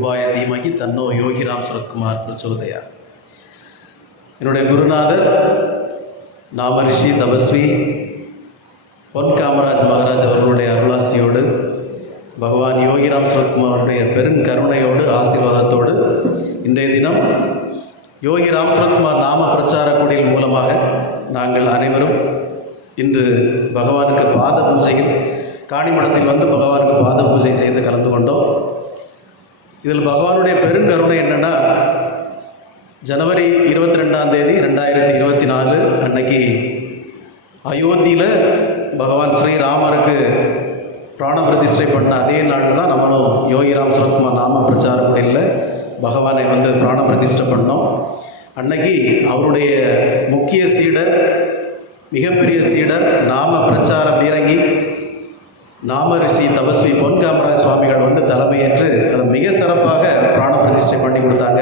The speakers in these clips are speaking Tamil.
ரூபாய தீமகி தன்னோ யோகிராம் சரத்குமார் பிரச்சோதயா. என்னுடைய குருநாதர் நாம ரிஷி தபஸ்வி பொன் காமராஜ் மகாராஜ் அவர்களுடைய அருளாசியோடு பகவான் யோகிராம் சரத்குமாருடைய பெருங்கருணையோடு ஆசீர்வாதத்தோடு இன்றைய தினம் யோகிராம் சரத்குமார் நாம பிரச்சார குடில் மூலமாக நாங்கள் அனைவரும் இன்று பகவானுக்கு பாத பூஜையில் காணிமடத்தில் வந்து பகவானுக்கு பாத பூஜை செய்து கலந்து கொண்டோம். இதில் பகவானுடைய பெருங்கருணை என்னென்னா, ஜனவரி 22 2024 அன்னைக்கு அயோத்தியில் பகவான் ஸ்ரீராமருக்கு பிராண பிரதிஷ்டை பண்ண அதே நாளில் தான் நம்மளும் யோகிராம் சரத்குமார் நாம பிரச்சார குடியில் பகவானை வந்து பிராண பிரதிஷ்டை பண்ணோம். அன்னைக்கு அவருடைய முக்கிய சீடர், மிகப்பெரிய சீடர், நாம பிரச்சார பீரங்கி நாம ரிஷி தபஸ்வி பொன் காமராஜ் சுவாமிகள் வந்து தலைமையேற்று அதை மிக சிறப்பாக பிராண பிரதிஷ்டை பண்ணி கொடுத்தாங்க.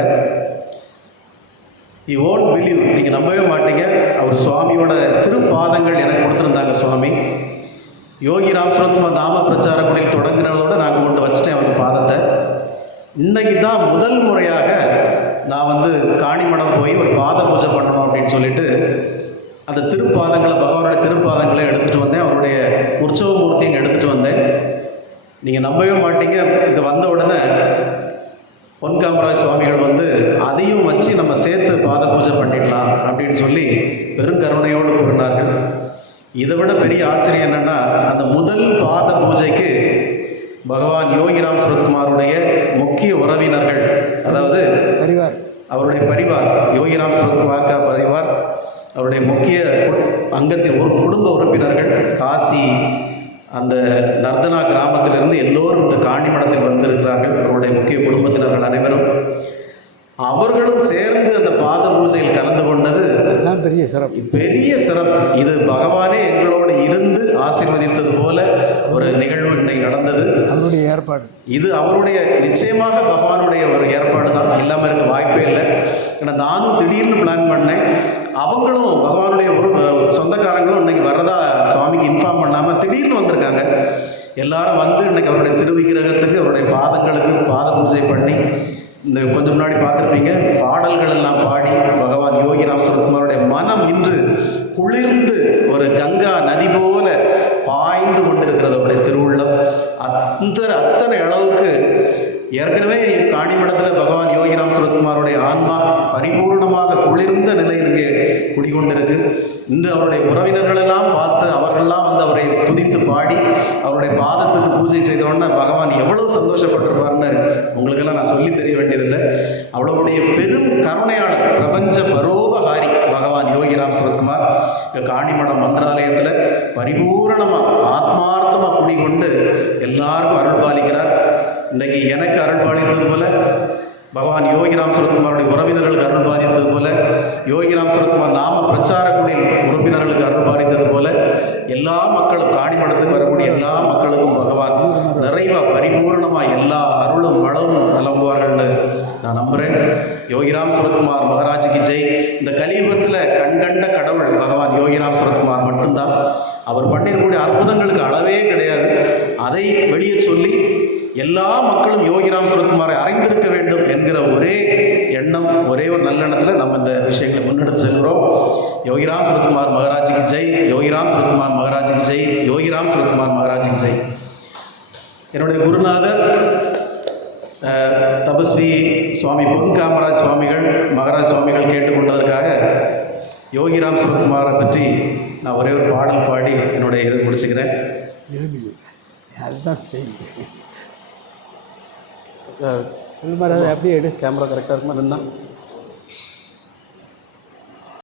யூ ஓன்ட் பிலீவ், நீங்கள் நம்பவே மாட்டீங்க, அவர் சுவாமியோட திருப்பாதங்கள் எனக்கு கொடுத்துருந்தாங்க. சுவாமி யோகிராம் சரத்குமார் நாம பிரச்சார குடியில் தொடங்கினதோடு நாங்கள் கொண்டு வச்சுட்டேன் அவருக்கு பாதத்தை. இன்றைக்கி தான் முதல் முறையாக நான் வந்து காணிமடம் போய் ஒரு பாத பூஜை பண்ணணும் அப்படின்னு சொல்லிட்டு அந்த திருப்பாதங்களை, பகவானுடைய திருப்பாதங்களை எடுத்துகிட்டு வந்தேன். அவருடைய உற்சவ மூர்த்தியும் எடுத்துகிட்டு வந்தேன். நீங்கள் நம்பவே மாட்டீங்க, இங்கே வந்த உடனே பொன் காமராஜ் சுவாமிகள் வந்து அதையும் வச்சு நம்ம சேர்த்து பாத பூஜை பண்ணிடலாம் அப்படின்னு சொல்லி பெருங்கருணையோடு கூறினார்கள். இதை விட பெரிய ஆச்சரியம் என்னென்னா, அந்த முதல் பாத பூஜைக்கு பகவான் யோகிராம் சரத்குமாருடைய முக்கிய உறவினர்கள், அதாவது பரிவார், அவருடைய பரிவார், யோகிராம் சரத்குமார் கா பரிவார், அவருடைய முக்கிய அங்கத்தின் ஒரு குடும்ப உறுப்பினர்கள் காசி, அந்த நர்தனா கிராமத்திலிருந்து எல்லோரும் இன்று காணிமடத்தில் வந்திருக்கிறார்கள். அவருடைய முக்கிய குடும்பத்தினர்கள் அனைவரும், அவர்களும் சேர்ந்து அந்த பாத பூஜையில் கலந்து கொண்டது தான் பெரிய சிறப்பு. பெரிய சிறப்பு. இது பகவானே எங்களோடு இருந்து ஆசீர்வதித்தது போல ஒரு நிகழ்வு இன்றைக்கு நடந்தது. அவருடைய ஏற்பாடு இது, அவருடைய நிச்சயமாக பகவானுடைய ஒரு ஏற்பாடு தான், இல்லாமல் இருக்க வாய்ப்பே இல்லை. ஏன்னா நானும் திடீர்னு பிளான் பண்ணேன், அவங்களும் பகவானுடைய ஒரு சொந்தக்காரங்களும் இன்னைக்கு வர்றதா சுவாமிக்கு இன்ஃபார்ம் பண்ணாமல் திடீர்னு வந்திருக்காங்க. எல்லாரும் வந்து இன்னைக்கு அவருடைய திருவிக்கிரகத்துக்கு, அவருடைய பாதங்களுக்கு பாத பூஜை பண்ணி, இந்த கொஞ்சம் முன்னாடி பார்த்துருப்பீங்க, பாடல்கள் எல்லாம் பாடி பகவான் யோகிராம் சரத்குமாருடைய மனம் இன்று குளிர்ந்து ஒரு கங்கா நதி போல பாய்ந்து கொண்டிருக்கிறது. அவருடைய திருவுள்ளம் அத்தனை அளவுக்கு ஏற்கனவே காணிமடத்தில் பகவான் யோகிராம் சரத்குமாருடைய ஆன்மா பரிபூர்ணமாக குளிர்ந்த நிலையில் இங்கே குடிகொண்டிருக்கு. இன்று அவருடைய உறவினர்களெல்லாம் பார்த்து அவர்களெல்லாம் வந்து அவரை துதித்து பாடி அவருடைய பாதத்துக்கு பூஜை செய்தோன்னா பகவான் எவ்வளவு சந்தோஷப்பட்டிருப்பார்னு உங்களுக்கெல்லாம் நான் சொல்லி தெரிய வேண்டியதில்லை. அவளுடைய பெரும் கருணையாளர், பிரபஞ்ச பரோபகாரி பகவான் யோகிராம் சரத்குமார் காணிமடம் மந்திராலயத்தில் பரிபூரணமாக ஆத்மார்த்தமாக குடிகொண்டு எல்லாருக்கும் அருள் பாலிக்கிறார். இன்றைக்கி எனக்கு அருள் பாலித்தது போல, பகவான் யோகிராம் சரத்குமாருடைய உறவினர்களுக்கு அருள் பாலித்தது போல, யோகிராம் சரத்குமார் நாம பிரச்சார குடில் உறுப்பினர்களுக்கு அருள் பாலித்தது போல, எல்லா மக்களும், காணிமடத்துக்கு வரக்கூடிய எல்லா மக்களுக்கும் பகவான் நிறைவாக பரிபூர்ணமாக எல்லா அருளும் வளமும் நலங்குவார்கள்னு நான் நம்புகிறேன். யோகிராம் சரத்குமார் மகாராஜுக்கு ஜெய். இந்த கலியுகத்தில் கண்கண்ட கடவுள் பகவான் யோகிராம் சரத்குமார் மட்டும்தான். அவர் பண்ணிருக்கக்கூடிய அற்புதங்களுக்கு அளவே கிடையாது. அதை வெளியே சொல்லி எல்லா மக்களும் யோகிராம் சரத்குமாரை அறிந்திருக்க வேண்டும் என்கிற ஒரே எண்ணம், ஒரே ஒரு நல்லெண்ணத்தில் நம்ம இந்த விஷயங்களை முன்னெடுத்து செல்கிறோம். யோகிராம் சரத்குமார் மகாராஜுக்கு ஜெய். யோகிராம் சரத்குமார் மகாராஜுக்கு ஜெய். யோகிராம் சரத்குமார் மகாராஜுக்கு ஜெய். என்னுடைய குருநாதர் தபஸ்வி சுவாமி பொன் காமராஜ் சுவாமிகள் மகாராஜ் சுவாமிகள் கேட்டுக்கொண்டதற்காக யோகிராம் சரத்குமாரை பற்றி நான் ஒரே ஒரு பாடல் பாடி என்னுடைய இதை முடிச்சுக்கிறேன். அதுதான் செல்வராஜ் அப்படியே எடு, கேமரா கரெக்டாக இருக்குமா? இருந்தால்